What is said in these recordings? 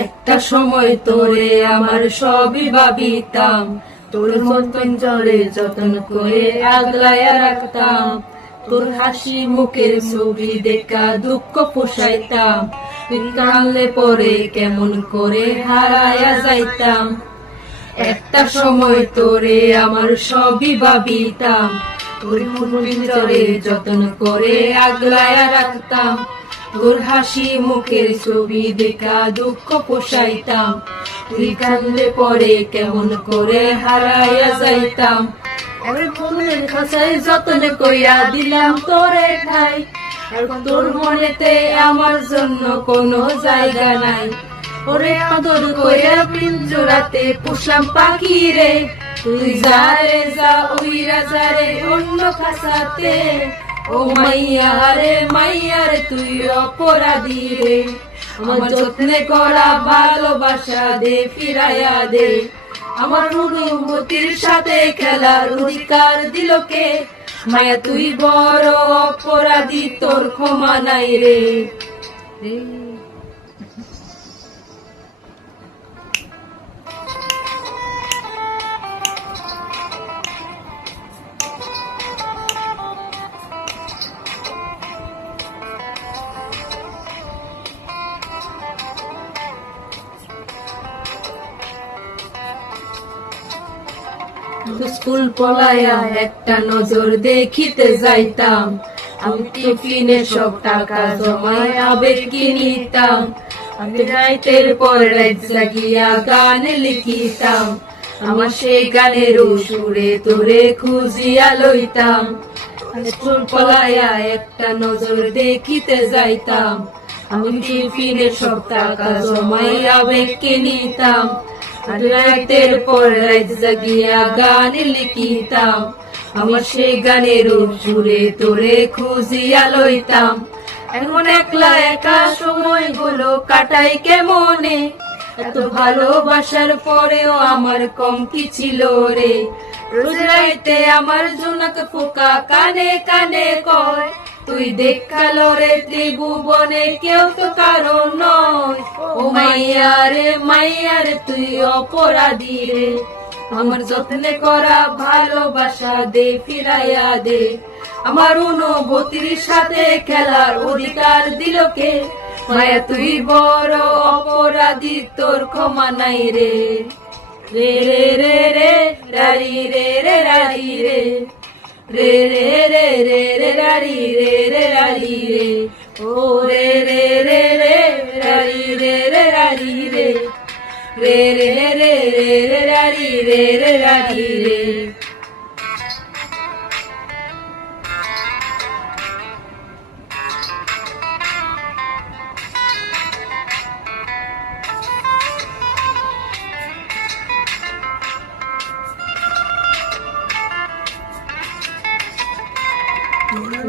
একটা সময় তোরে আমার সবই ভাবিতাম, তোর মতন জরে যতন করে আগলায়া রাখতাম। তোর হাসি মুখের ছবি দেখা দুঃখ পোষাইতাম, তুই কানলে পরে কেমন করে হারায়া যাইতাম। একটা সময় তোরে আমার সবই ভাবিতাম, তোর ভিতরে যতন করে আগলায়া রাখতাম। তোর হাসি মুখের ছবি দেখা দুঃখ পোষাইতাম, তুই কাঁদলে পরে কেমন করে হারাইয়া যাইতাম। এবার মনের খাঁচায় যতন কইরা দিলাম তোরে ঠাই, আর তোর মনেতে আমার জন্য কোনো জায়গা নাই। ওরে আদর কইরা পিঞ্জরাতে পুষলাম পাখি রে, তুই যা রে যা উইরা যা রে অন্য খাঁচাতে। ও মাইয়া রে তুই অপরাধী রে, আমার যত্নে করা ভালোবাসা দে ফিরাইয়া দে। আমার অনুভূতির সাথে খেলার অধিকার দিল কে, মায়া তুই বড় অপরাধী, তোর ক্ষমা নাই রে। স্কুল পলায়া একটা নজর দেখিতে যাইতাম, আমি টিফিনে সব টাকা জমায় আবেগ কিনিতাম। আমি রাইতের পর রাত জাগিয়া গান লিখিতাম, আমার সেই গানের সুরে তোরে খুঁজিয়া লইতাম। স্কুল পলায়া একটা নজর দেখিতে যাইতাম, আমি টিফিনে সব টাকা জমায় আবেগ কিনিতাম। রাতের পর রাত জাগিয়া গান লিখিতাম, আমার সেই গানের সুরে তোরে খুঁজিয়া লইতাম। এখন একলা একা সময়গুলো কাটাই কেমনে, এত ভালোবাসার পরেও আমার কম কি ছিল রে। রোজ রাইতে আমার জোনাক পোকা কানে কানে কয়, তুই দেখালো রে ত্রিভুবনে কেউ তো কারো নয়। ও মাইয়া রে তুই অপরাধী রে, আমার যত্নে করা ভালোবাসা দে ফিরাইয়া দে। আমার অনুভূতির সাথে খেলার অধিকার দিল কে, মায়া তুই বড় অপরাধী, তোর ক্ষমা নাই রে। রে রে রে রে রারি রে রে রারি রে, রে রে রে রে রে রারি রে রে রারি রে। ও রে রে রে রে রারি রে রে রারি রে, রে রে রে রে রে রারি রে রে রারি রে।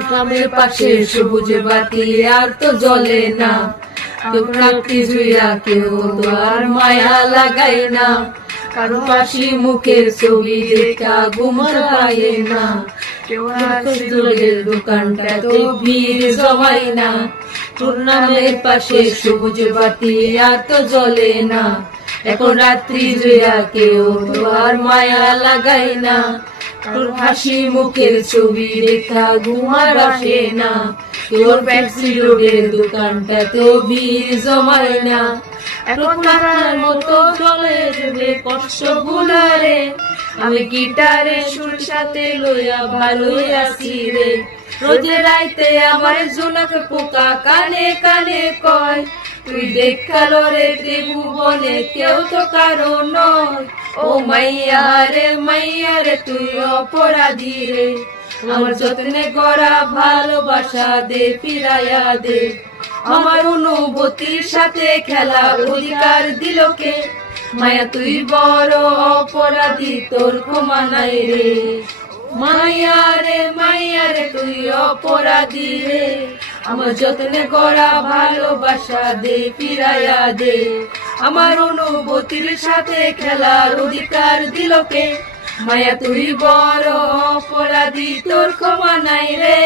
গ্রামের পাশে সবুজ বাতি আর তো জ্বলে না, রাত্রি জুইয়া কেউ তো আর মায়া লাগাই না। কারো হাসি মুখের ছবি দেখা ঘুম পায় না, কেউ হাসির দোকানটা তো ভিড় জমাই না। তোর নামের পাশে সবুজ বাতি আর তো জ্বলে না, এখন রাত্রি জুইয়া কেউ তো আর মায়া লাগাই না। তোর হাসি মুখের ছবি দেখা ঘুমার আসে না, তোর ট্যাক্সি রোডের দোকানটা তো ভিড় জমায় না। এখন রাখার মতো চলে যাবে কষ্ট গুলারে, আমি গিটারে সুর সাথে লইয়া ভালোই আছি রে। রোজে রাইতে আমার জোনাক পোকা কানে কানে কয়, তুই দেখালো রে ত্রিভুবনে কেউ তো কারো নয়। ও মাইয়া রে তুই অপরাধী রে, আমার যত্নে করা ভালোবাসা দে ফিরাইয়া দে। আমার অনুভূতির সাথে খেলা অধিকার দিল কে, মায়া তুই বড় অপরাধী, তোর ক্ষমা নাই রে। মাইয়া রে তুই অপরাধী রে, আমার যত্নে করা ভালোবাসা দে ফিরাইয়া দে। আমার অনুভূতির সাথে খেলার অধিকার দিল কে, মায়া তুই বড় অপরাধী, তোর ক্ষমা নাই রে।